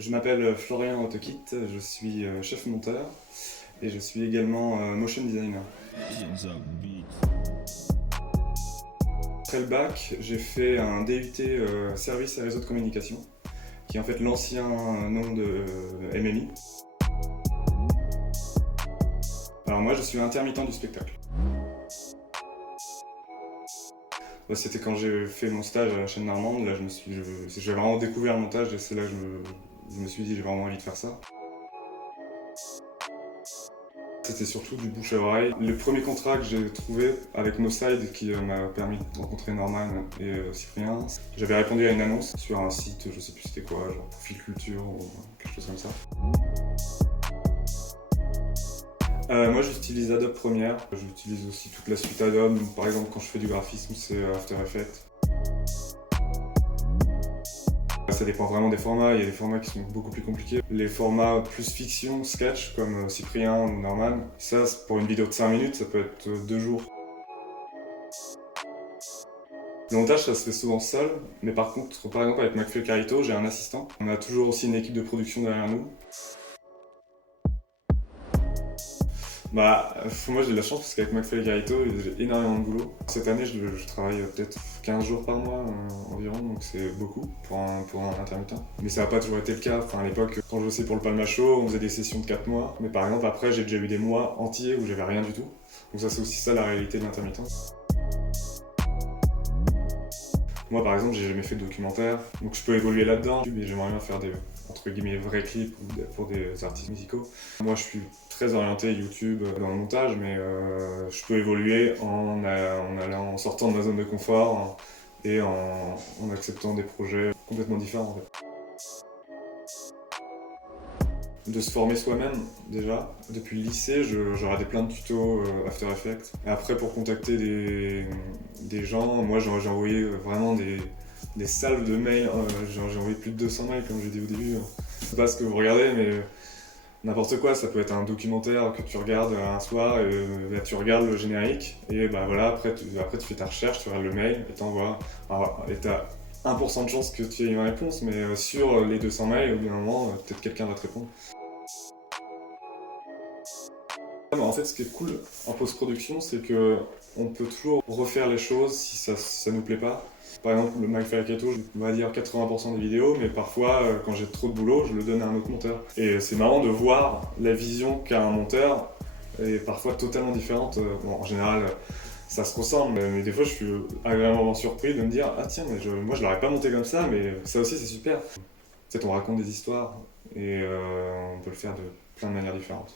Je m'appelle Florian Autokit, je suis chef monteur et je suis également motion designer. Après le bac, j'ai fait un DUT service et réseau de communication, qui est en fait l'ancien nom de MMI. Alors moi je suis intermittent du spectacle. C'était quand j'ai fait mon stage à la chaîne Normande, là j'ai vraiment découvert le montage et c'est là que je me suis dit j'ai vraiment envie de faire ça. C'était surtout du bouche à oreille. Le premier contrat que j'ai trouvé avec NoSide qui m'a permis de rencontrer Norman et Cyprien, j'avais répondu à une annonce sur un site, je sais plus c'était quoi, genre Profil Culture ou quelque chose comme ça. Moi j'utilise Adobe Premiere, j'utilise aussi toute la suite Adobe, donc, par exemple quand je fais du graphisme c'est After Effects. Ça dépend vraiment des formats, il y a des formats qui sont beaucoup plus compliqués. Les formats plus fiction, sketch, comme Cyprien ou Norman, ça pour une vidéo de 5 minutes, ça peut être 2 jours. Le montage, ça se fait souvent seul, mais par contre, par exemple avec McFly Carito, j'ai un assistant. On a toujours aussi une équipe de production derrière nous. Moi j'ai de la chance parce qu'avec McFly Carito, j'ai énormément de boulot. Cette année, je travaille peut-être 15 jours par mois environ, donc c'est beaucoup pour un intermittent. Mais ça n'a pas toujours été le cas. Enfin, à l'époque, quand je bossais pour le Palma Show, on faisait des sessions de 4 mois. Mais par exemple, après, j'ai déjà eu des mois entiers où j'avais rien du tout. Donc ça, c'est aussi ça la réalité de l'intermittence. Moi par exemple j'ai jamais fait de documentaire, donc je peux évoluer là-dedans, mais j'aimerais bien faire des entre guillemets vrais clips pour des artistes musicaux. Moi je suis très orienté YouTube dans le montage, mais je peux évoluer en sortant de ma zone de confort et en acceptant des projets complètement différents en fait. De se former soi-même déjà. Depuis le lycée, j'ai regardé plein de tutos After Effects. Et après, pour contacter des gens, moi j'ai envoyé vraiment des salves de mails. J'ai envoyé plus de 200 mails, comme j'ai dit au début. Je sais pas ce que vous regardez, mais n'importe quoi. Ça peut être un documentaire que tu regardes un soir, et tu regardes le générique, et bah voilà, après tu fais ta recherche, tu regardes le mail, et t'envoies. Et t'as 1% de chance que tu aies une réponse, mais sur les 200 mails, au bout d'un moment, peut-être quelqu'un va te répondre. En fait, ce qui est cool en post-production, c'est que on peut toujours refaire les choses si ça nous plaît pas. Par exemple, le McFly Carito, on va dire 80% des vidéos, mais parfois, quand j'ai trop de boulot, je le donne à un autre monteur. Et c'est marrant de voir la vision qu'a un monteur, est parfois totalement différente. Bon, en général, ça se ressemble, mais des fois, je suis agréablement surpris de me dire ah tiens, mais moi je l'aurais pas monté comme ça, mais ça aussi c'est super. En fait, on raconte des histoires et on peut le faire de plein de manières différentes.